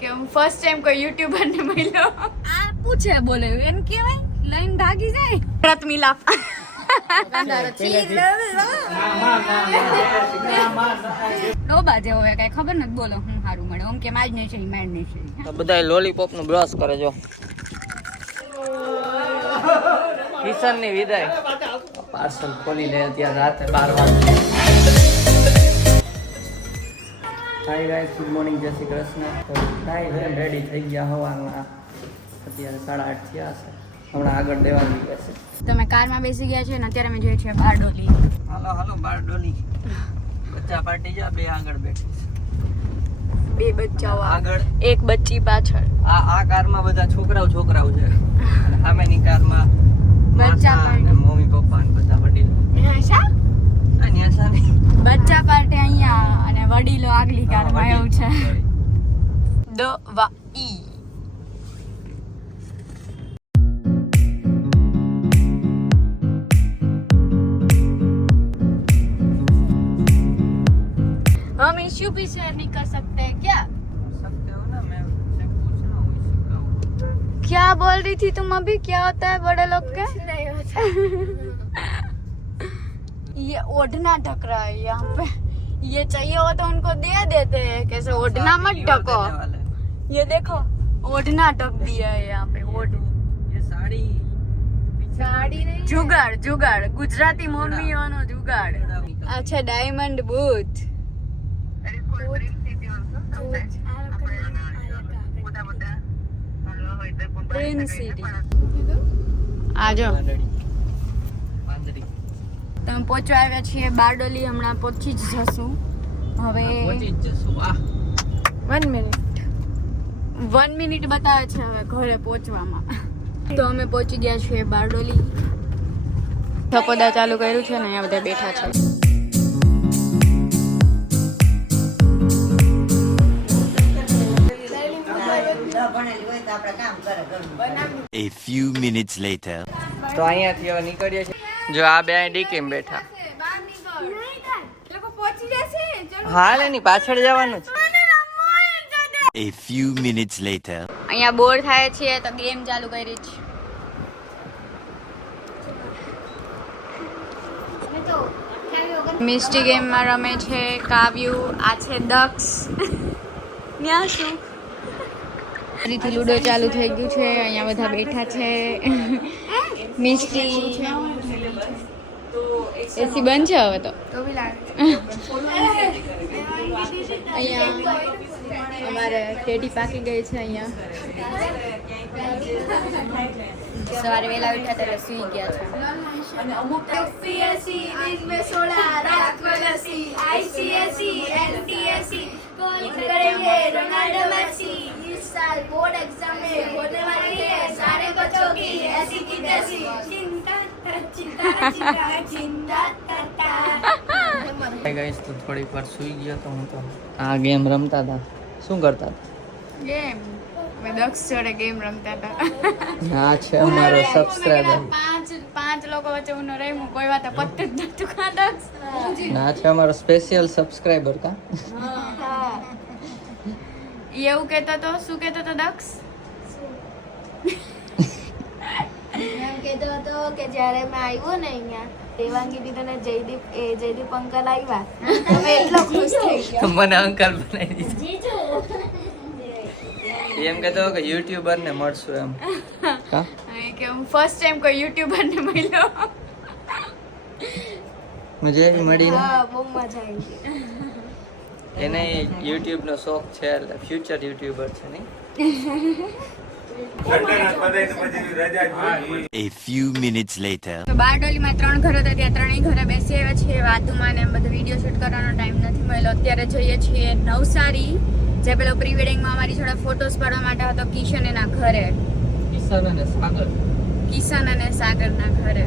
કે હું first time કોઈ યુટ્યુબર ને મળ્યો. આ પૂછે બોલે એને કેવાય લાઈન ભાગી જાય રત મિલાપ. ડોબા જેવો હોય કઈ ખબર નથી બોલો હું સારું મળે આમ કે માજ નહીં છે માજ નહીં છે. તો બધા લોલીપોપ નું બ્રશ કરે જો. કિશન ની વિદાય પાર્સલ ખોલી લે અત્યારે રાતે 12 વાગે. હાય ગાઈસ, ગુડ મોર્નિંગ, જય શ્રી કૃષ્ણ. તો કાંઈ રેડી થઈ ગયા હવાના. અત્યારે 8:30 થયા છે. હમણાં આગળ દેવાની છે. તમે કારમાં બેસી ગયા છે ને અત્યારે અમે જોઈએ છીએ બારડોલી. હાલો હાલો બારડોલી. બચ્ચા પાર્ટી જા બે આગળ બેઠી છે. બે બચ્ચાઓ આગળ, એક બચ્ચી પાછળ. આ કારમાં બધા છોકરાઓ છે. અને સામેની કારમાં બચ્ચા અને મમ્મી પપ્પા ને બધા વડીલો. બચ્ચા પાર્ટી અહીંયા અને વડીલો આગલી કારમાં એવું છે. દવાઈ हम इस यूपी से नहीं कर सकते हैं क्या? सकते हो ना, मैं से पूछ रहा हूँ इसी का. क्या बोल रही थी तुम अभी? क्या होता है बड़े लोग के? नहीं होता. ये ओढ़ना ढक रहा है यहाँ पे. ये चाहिए हो तो उनको दे देते हैं. कैसे ओढ़ना मत ढको. ये देखो ओढ़ना ढक दिया है यहाँ पे. ये साड़ी नहीं, जुगाड़ जुगाड़ गुजराती मम्मी नो जुगाड़. अच्छा डायमंड बूथ. ट्रेन सिटी आजो તમે પહોંચવા આવ્યા છીએ બારડોલી. હમણાં પહોંચી જ જશું. હવે 1 મિનિટ બતાવે છે હવે ઘરે પહોંચવામાં. તો અમે પહોંચી ગયા છીએ બારડોલી. થપોદા ચાલુ કર્યું છે ને અહીંયા બધા બેઠા છે. A few minutes later. તો અહીંયાથી હવે નીકળીએ છીએ. જો આ બે ડીકેમ બેઠા. હાલ એની પાછળ જવાનું છે. A few minutes later. અહીંયા બોર થાય છે તો ગેમ ચાલુ કરી છે. મિસ્ટી ગેમમાં રમે છે કાવ્યુ. આ છે દક્ષ. ત્યાં શું ફરીથી લૂડો ચાલુ થઈ ગયું છે. અહીંયા બધા બેઠા છે. મિસ્ટી એસી બંધ છે હવે તો. અહીંયા અમારે કેટી પાકી ગઈ છે. અહીંયા સવારે વહેલા ઉઠ્યા ત્યારે સુઈ ગયા છે. बोर्ड एग्जाम में होने वाली है सारे बच्चों की ऐसी की तैसी चिंता ગાઈસ તો થોડીક વાર સુઈ ગયો તો હું તો. આ ગેમ રમતા હતા. શું કરતા હતા? ગેમ અમે દક્ષ જોડે ગેમ રમતા હતા. આ છે અમારો સબસ્ક્રાઇબર. પાંચ લોકો વચ્ચે હું રમ્યું. કોઈ વાત પત્તે જ નતું કા દક્ષ. આ છે અમારો સ્પેશિયલ સબસ્ક્રાઇબર કા. એવું કહેતો તો શું કહેતો તો દક્ષ? એમ કહેતો હતો કે જ્યારે મેં આવ્યો ને અહીંયા દેવાંગી દીદી ને જયદીપ અંકલ આવ્યા તમે એટલો ખુશ થઈ ગયા. મને અંકલ બનાવી દીધું. એમ કહેતો કે યુટ્યુબર ને મળશું એમ. કા કે હું ફર્સ્ટ ટાઈમ કોઈ યુટ્યુબર ને મળ્યો. મુજે મળી ને હા બહુ મજા આવી. એને યુટ્યુબ નો શોખ છે એટલે ફ્યુચર યુટ્યુબર છે નહીં. A few minutes later. તો બારડોલીમાં 3 ઘર હતા. ત્યાં 3 ઘરે બેસી આવ્યા છીએ. વાતુમાં ને બધું વિડીયો શૂટ કરવાનો ટાઈમ નથી મળ્યો. અત્યારે જઈએ છીએ નવસારી. જે પેલો પ્રી વેડિંગમાં અમારી જોડે ફોટોસ પાડવા માટે હતો કિશન એના ઘરે. કિશન અને સાગરના ઘરે.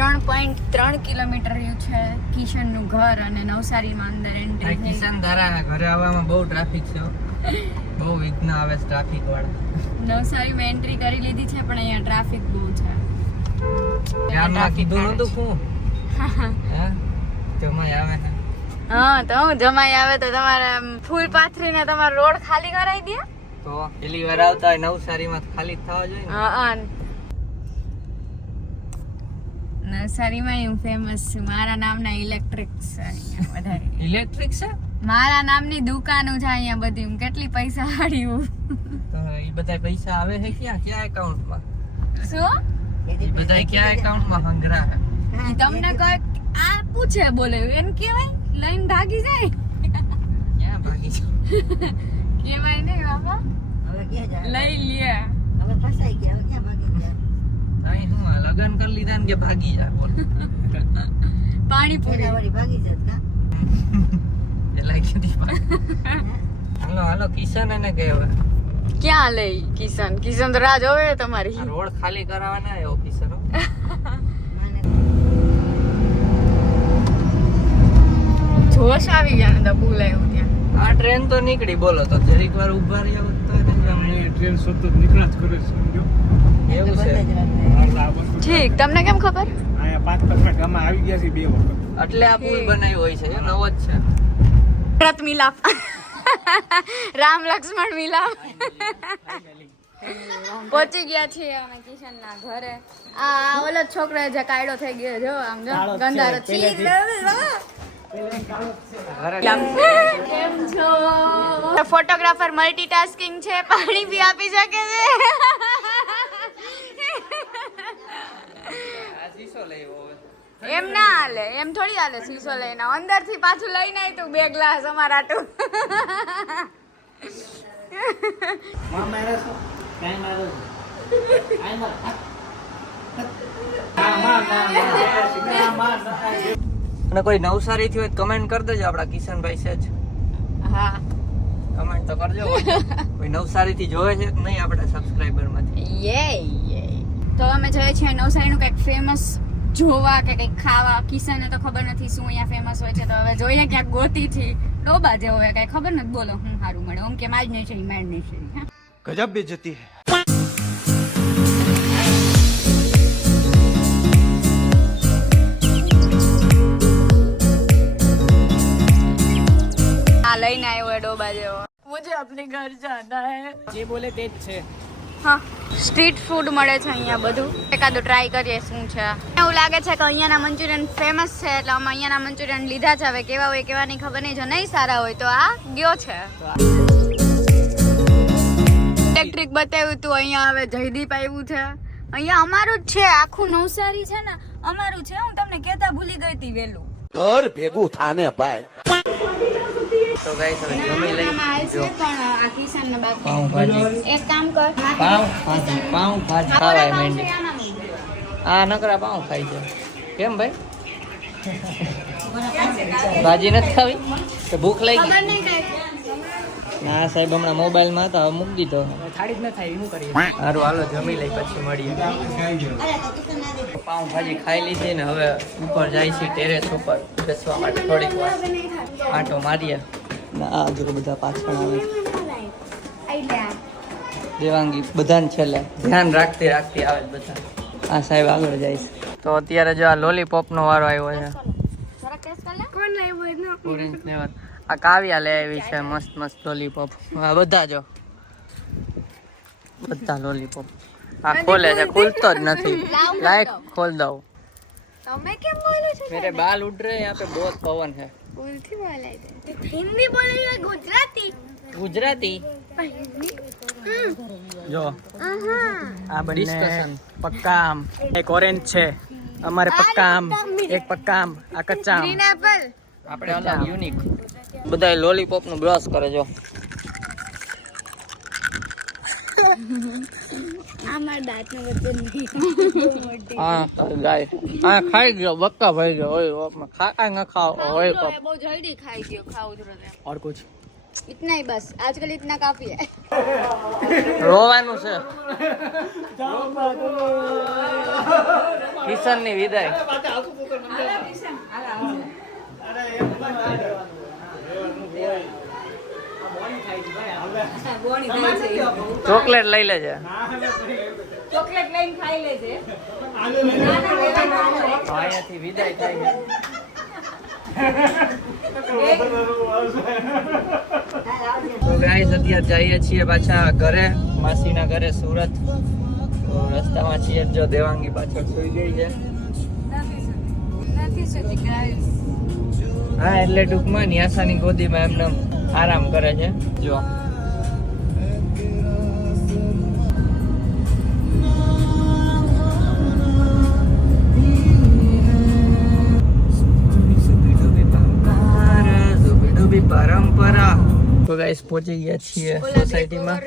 3.3 કિલોમીટર રહ્યું છે કિશનનું ઘર અને નવસારીમાં અંદર એન્ટ્રી. કિશન ધારાના ઘરે આવવામાં બહુ ટ્રાફિક છે. બહુ વિઘ્ન આવે છે ટ્રાફિક વાળા. નવસારીમાં એન્ટ્રી કરી લીધી છે પણ અહીંયા ટ્રાફિક બહુ છે. યારમાં કીધું નતું શું? હા જમાઈ આવે ને હા તો હું જમાઈ આવે તો તમારે આમ ફૂલ પાથરીને તમારો રોડ ખાલી કરાવી દે. તો પેલી વાર આવતા હોય નવસારીમાં તો ખાલી જ થવા જોઈએ ને. હા નર્સરીમાં હું ફેમસ છું. મારા નામના ઇલેક્ટ્રિક છે અહીંયા વધારે. ઇલેક્ટ્રિક છે મારા નામની દુકાનો છે અહીંયા બધી. હું કેટલી પૈસા વાળી હું. તો એ બધા પૈસા આવે છે ક્યાં એકાઉન્ટમાં? શું એ બધા ક્યાં એકાઉન્ટમાં હંગરા છે? ઈ તમને કઈક આ પૂછે બોલે એને કેવાય લઈને ભાગી જાય. ક્યાં ભાગી છે? કેવાય નહીં બાપા. લઈ લે. અહીં હું આ લગન કરી લીધા ને કે ભાગી જા બોલ. પાણીપુરી એલા કીધી ભાગી. હાલો કિશન એને કે હવે ક્યાં લઈ કિશન? કિશન તો રાહ જોવે તમારી. આ રોડ ખાલી કરાવવાના એ ઓફિસરો. જોશ આવી ગયા ને તો બોલાયું ત્યાં. આ ટ્રેન તો નીકળી બોલો તો જરીક વાર ઉભા રહ્યા હોત તો ટ્રેન સતત નીકળ્યા જ કરે છે સમજો. એવું છે. ઠીક તમને કેમ ખબર? અહીંયા 5 ગામમાં આવી ગયા છે 2 વખત. એટલે આ પુલ બનાવ્યો હોય છે એ નવો જ છે. ભરત મિલાપ. રામ લક્ષ્મણ મિલાપ. પહોંચી ગયા છીએ અમે કિશનના ઘરે. આ ઓલો છોકરો જે કાયડો થઈ ગયો જો આમ જો ગંધારો કેમ છો? ફોટોગ્રાફર મલ્ટીટાસ્કિંગ છે. પાણી બી આપી શકે છે. આ શીશો લેવો હવે. એમ ના હાલે. એમ થોડી હાલે શીશો લઈને અંદર થી પાછું લઈને આવી તું 2 ગ્લાસ અમારા આટું. અને કોઈ નવસારી થી હોય કમેન્ટ કરી દેજો આપડા કિશનભાઈ છે જ. હા કમેન્ટ તો કરજો. કોઈ નવસારી થી જોવે છે કે નહીં આપડા સબસ્ક્રાઇબર માંથી? યે તો અમે જોઈએ છીએ નવસારીનું કંઈક ફેમસ જોવા કે કંઈક ખાવા. કિશનને તો ખબર નથી શું અહીંયા ફેમસ હોય છે તો હવે જોઈએ ક્યાંક ગોતીથી ડોબા જેવો હોય કઈ ખબર નથી. બોલો હું સારું મળે ઓમ કે માજ નહીં છે મેડ નહીં છે. गजब बेइज्जती है. આ લઈને આવ્યો હોય ડોબા જેવો. મુझे अपने घर जाना है. જે બોલે તે જ છે. હા સ્ટ્રીટ ફૂડ મળે છે અહીંયા બધું. એકાદું ટ્રાય કરીએ શું છે. એવું લાગે છે કે અહીંયાના મંચુરિયન ફેમસ છે એટલે અમે અહીંયાના મંચુરિયન લીધા છે. હવે કેવા હોય કેવા નહીં ખબર નહીં. જો નહીં સારા હોય તો આ ગયો છે. ઇલેક્ટ્રિક બતાવ્યું તું અહીંયા હવે જયદીપ આવ્યું છે. અહીંયા અમારું જ છે આખું નવસારી છે ને અમારું છે. હું તમને કહેતા ભૂલી ગઈ હતી વેલું. और भेगू थाने भाई. તો ગાઈસ હવે જમી લઈ જો પાઉં ભાજી. એક કામ કર પાઉં ભાજી ખાવાય માંડી. આ નકરા પાઉં ખાઈ છે. કેમ ભાઈ? ભાજી નથી ખાવી કે ભૂખ લાગી? ના સાહેબ હમણાં મોબાઈલ માં હતા હવે મૂકી દીધો. થાળી જ ન થાય શું કરીએ? સારું હાલો જમી લઈ પછી મળીએ. પાઉં ભાજી ખાઈ લીધી ને હવે ઉપર જાય છે ટેરેસ ઉપર બેસવા માટે થોડીક વાર આંટો મારીએ. આ જો બધા પાછળ આવે દેવાંગી બધાને છેલ્લે ધ્યાન રાખતી આવે બધા. આ સાહેબ આગળ જાય છે. તો અત્યારે જો આ લોલીપોપ નો વારો આવ્યો છે. ઓરેન્જ ફ્લેવર આ કાવ્યા લે આવી છે મસ્ત મસ્ત લોલીપોપ. આ બધા જો બધા લોલીપોપ આ ખોલે છે ખુલતો જ નથી. લાઈક ખોલ દઉં. તમે કેમ બોલો છો? मेरे बाल उड़ रहे हैं यहाँ पे बहुत पवन है. ભૂલથી બોલાય દે. હિન્દી બોલે ગુજરાતી. गुजराती જો આ બંને ડિસ્કશન પક્કા આમ. એક ઓરેન્જ છે અમારે પક્કા આમ, એક પક્કા આમ, આ કચ્ચા આમ. Green Apple. આપણે અલગ યુનિક. બધા લોલીપોપ નું બ્રશ કરે જો. આમાં દાંતનો બધો નહીં. હા ગાય હા ખાઈ ગયો બક્કા ભાઈ ગયો ઓય ઓપમાં ખાય ન ખાઓ ઓય પપ. બહુ જલ્દી ખાઈ ગયો ખાવું જ રહે. और कुछ इतना ही बस आजकल इतना काफी है. રોવાનું છે. કિશન ની વિદાય. ચોકલેટ લઈ લેજે. ચોકલેટ લઈને ખાઈ લેજે. અહીંયાથી વિદાય થાય તો ગાઈસ અત્યારે જઈએ છીએ પાછા ઘરે, માસીના ઘરે સુરત. તો રસ્તામાં છીએ જો દેવાંગી પાછળ સુઈ ગઈ છે. નથી સુધી ગાઈસ. હા એટલે ટૂંકમાં ન્યાસાની ગોદીમાં એમને આરામ કરે છે. જો પરંપરા. તો ગાઈસ પહોંચી ગયા છીએ સોસાયટીમાં.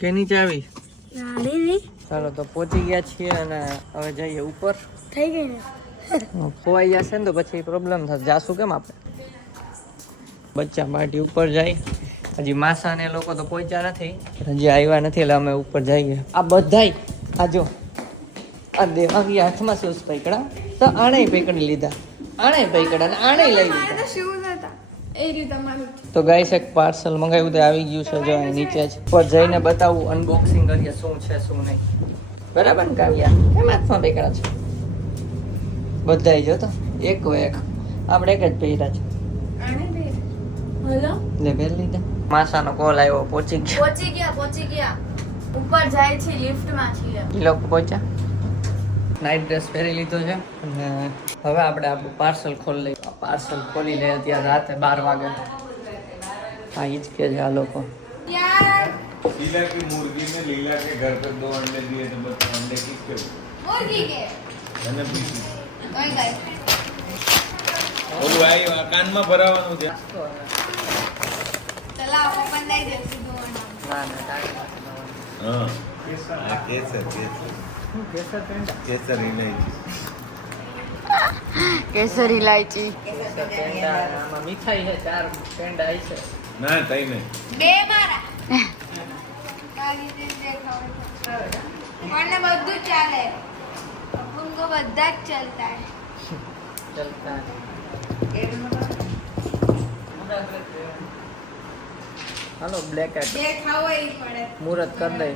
કેની ચાવી? ચાલો તો પહોંચી ગયા છીએ અને હવે જઈએ ઉપર. થઈ ગઈ ને ખોવાઈ જશે ને તો પછી પ્રોબ્લેમ થશે. જાશું કેમ આપણે? બચ્ચા પાર્ટી ઉપર જાય. હજી માસા ને લોકો તો પહોંચ્યા નથી, હજી આવ્યા નથી એટલે અમે ઉપર જઈએ. આ બધાય આ જો આ દેવાંગી હાથમાં શૂઝ પકડા તો આણે પકડી લીધા, આણે પકડા ને આણે લઈ લીધા. એ રીતે તમારું તો ગાઈસ એક પાર્સલ મંગાવ્યું તો આવી ગયું છે. જો અહીં નીચે જ પર જઈને બતાવું, અનબોક્સિંગ કરીએ શું છે શું નહીં. બરાબર ને કાવ્યા? કેમ હાથમાં પકડા છે બધાય? જો તો એક આપણે એક જ પહેર્યા છે. હલો લે પહેરી લીધા. માસાનો કોલ આવ્યો, પહોંચી ગયા. પહોંચી ગયા ઉપર જાય છે, લિફ્ટમાં છીએ. એ લોકો પહોંચ્યા. નાઇટ ડ્રેસ પહેરી લીધો છે અને હવે આપણે આપણું પાર્સલ ખોલી લઈએ. પાર્સલ ખોલી લઈએ અત્યારે રાતે 12 વાગે. હા ઈ જ કે છે આ લોકો. लीला की मुर्गी ने लीला के घर पे 2 अंडे दिए तो बता अंडे किसके? મુર્ગી કે मैंने पीछे કઈ ગઈ बोलू आई कान में भराવાનું છે. ચલા ઓપન દઈ દે સીધું ના ના ટાઈમ હા આ કેસર કેસર પેંડા. કેસર ઇલાયચી કેસર ઇલાયચી. કેસર પેંડા અને આમાં મીઠાઈ છે. 4 પેંડા આવી છે. ના તઈ નહીં બે મારા કાગી દે ખાવ મને બધું ચાલે અપુન કો બધા જ ચલતા હે ચલતા હાલો બ્લેક એટ જે ખાવો એ પડે મુહૂર્ત કરી દઈ.